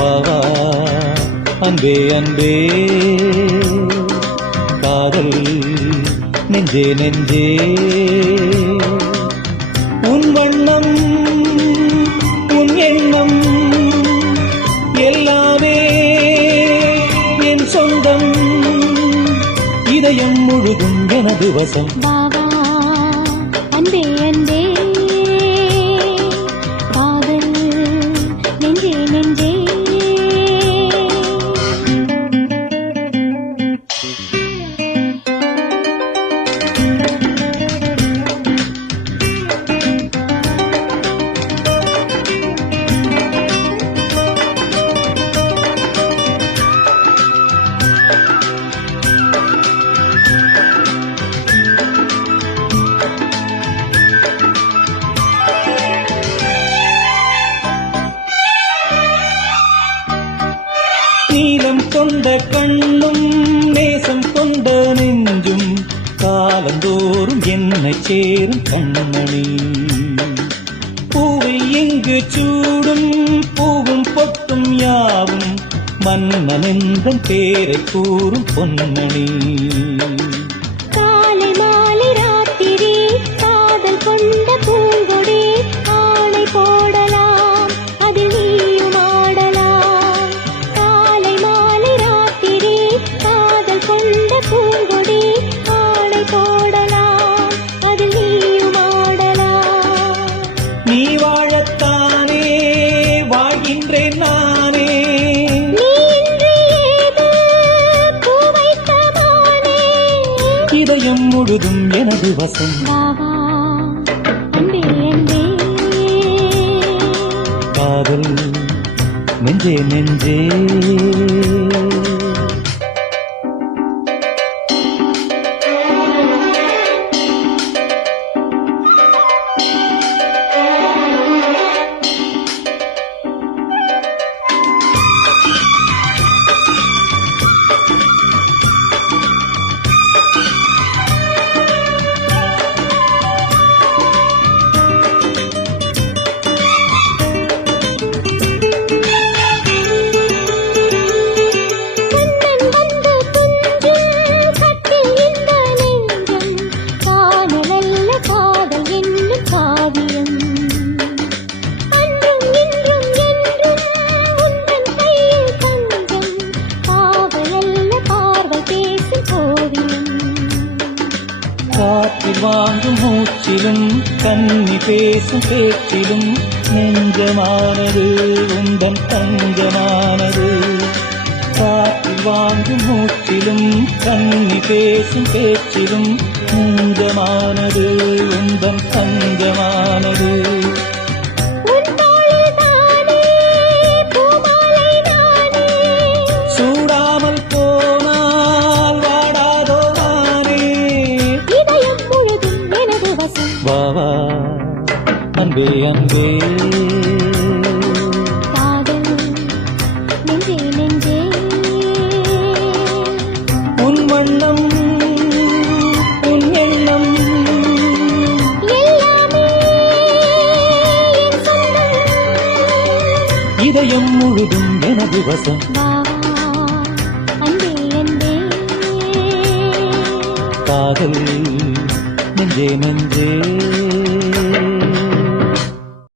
வாவா அன்பே அன்பே காதல் நெஞ்சே நெஞ்சே உன் வண்ணம் உன் எண்ணம் எல்லாமே என் சொந்தம் இதயம் முழுதும் எனது வசம் வாவா அன்பே அன்பே காதல் நெஞ்சே நெஞ்சே நீலம் கொண்ட கண்ணும் நேசம் கொண்ட நெஞ்சும் காலந்தோறும் என்னை சேரும் கண்மணி பூவை எங்கு சூடும் பூவும் பொட்டும் யாவும் மன்னனெந்தன் பேரை கூறும் பொன்மணி காலை மாலை ராத்திரி காதல் கொண்ட பூங்கொடி ஆணை போடலாம் அதில் நீயும் ஆடலாம் காலை மாலை ராத்திரி காதல் கொண்ட பூங்கொடி ஆணை போடலாம் அதில் நீயும் ஆடலாம் நீ வாழத்தானே வாழ்கின்றேன் நானே நீ இன்று ஏது பூ வைத்த மானே இதயம் முழுதும் எனது வசம் வாவா அன்பே அன்பே காதல் நெஞ்சே நெஞ்சே கண்ணன் வந்து துஞ்சும் கட்டில் இந்த நெஞ்சம் காணலல்ல காதல் என்னும் காவியம் அன்றும் இன்றும் என்றும் உந்தன் கையில் தஞ்சம் காவலல்ல பார்வை பேசும் ஓவியம் காற்றில் வாங்கும் மூச்சிலும் கன்னி பேசும் பேச்சிலும் நெஞ்சமானது உந்தன் தஞ்சமானது காற்றில் வாங்கும் மூச்சிலும் கன்னி பேசும் பேச்சிலும் நெஞ்சமானது உந்தன் தஞ்சமானது உன் தோளில் தானே பூமாலை நானே சூடாமல் போனால் வாடாதோ நானே இதயம் முழுதும் எனது வசம் வாவா அன்பே அன்பே காதல் நெஞ்சே நெஞ்சே உன் வண்ணம் உன் எண்ணம் எல்லாமே என் சொந்தம் இதயம் முழுதும் எனது வசம் வாவா அன்பே அன்பே காதல் நெஞ்சே நெஞ்சே